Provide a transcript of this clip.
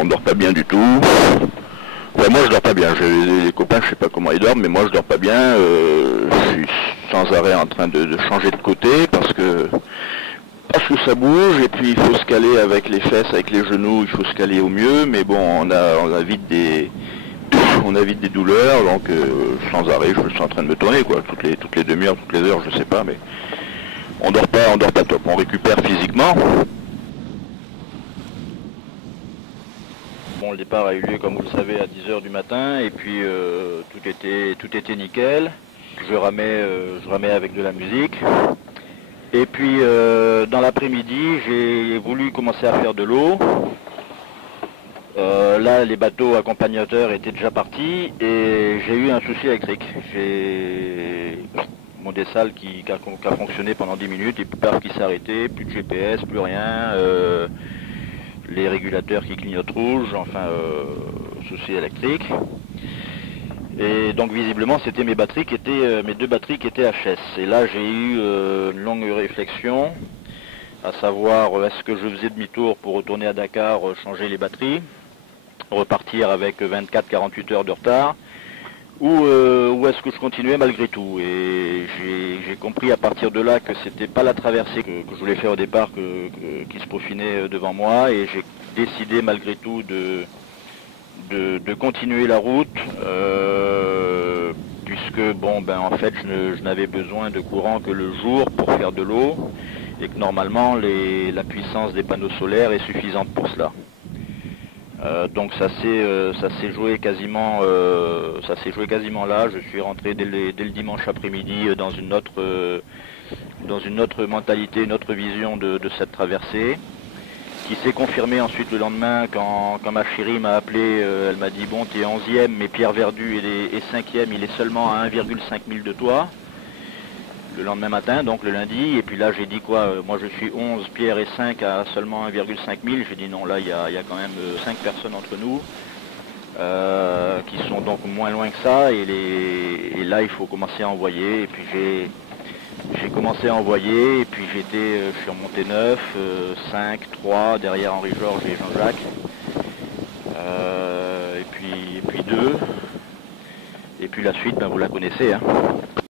on dort pas bien du tout. Ouais, moi je dors pas bien, j'ai des copains, je sais pas comment ils dorment, mais moi je dors pas bien, je suis sans arrêt en train de changer de côté parce que ça bouge, et puis il faut se caler avec les fesses, avec les genoux, il faut se caler au mieux, mais bon, on a vite des douleurs, donc sans arrêt, je suis en train de me tourner, quoi, toutes les demi-heures, toutes les heures, je sais pas, mais on dort pas top, on récupère physiquement. Bon, le départ a eu lieu, comme vous le savez, à 10 heures du matin, et puis tout était nickel. Je ramais avec de la musique. Et puis, dans l'après-midi, j'ai voulu commencer à faire de l'eau. Là, les bateaux accompagnateurs étaient déjà partis, et j'ai eu un souci électrique. J'ai mon dessal qui a fonctionné pendant 10 minutes, et plus tard qui s'est arrêté, plus de GPS, plus rien. Les régulateurs qui clignotent rouge, enfin souci électrique. Et donc visiblement c'était mes deux batteries qui étaient HS. Et là j'ai eu une longue réflexion, à savoir est-ce que je faisais demi-tour pour retourner à Dakar, changer les batteries, repartir avec 24-48 heures de retard, ou est-ce que je continuais malgré tout. Et j'ai compris à partir de là que c'était pas la traversée que je voulais faire au départ qui se peaufinait devant moi, et j'ai décidé malgré tout de continuer la route, puisque bon ben en fait je n'avais besoin de courant que le jour pour faire de l'eau, et que normalement la puissance des panneaux solaires est suffisante pour cela. Donc ça s'est joué quasiment là. Je suis rentré dès le dimanche après-midi dans une autre mentalité, une autre vision de cette traversée, qui s'est confirmée ensuite le lendemain quand ma chérie m'a appelé. Elle m'a dit bon, t'es 11e, mais Pierre Verdu est 5e, il est seulement à 1,5 mille de toi. Le lendemain matin, donc le lundi, et puis là j'ai dit quoi, moi je suis 11, Pierre est 5 à seulement 1,5 mille, j'ai dit non, là il y a quand même 5 personnes entre nous, qui sont donc moins loin que ça, et là il faut commencer à envoyer, et puis j'ai commencé à envoyer, et puis je suis remonté 9, 5, 3, derrière Henri-Georges et Jean-Jacques, et puis 2, et puis la suite, ben, vous la connaissez, hein.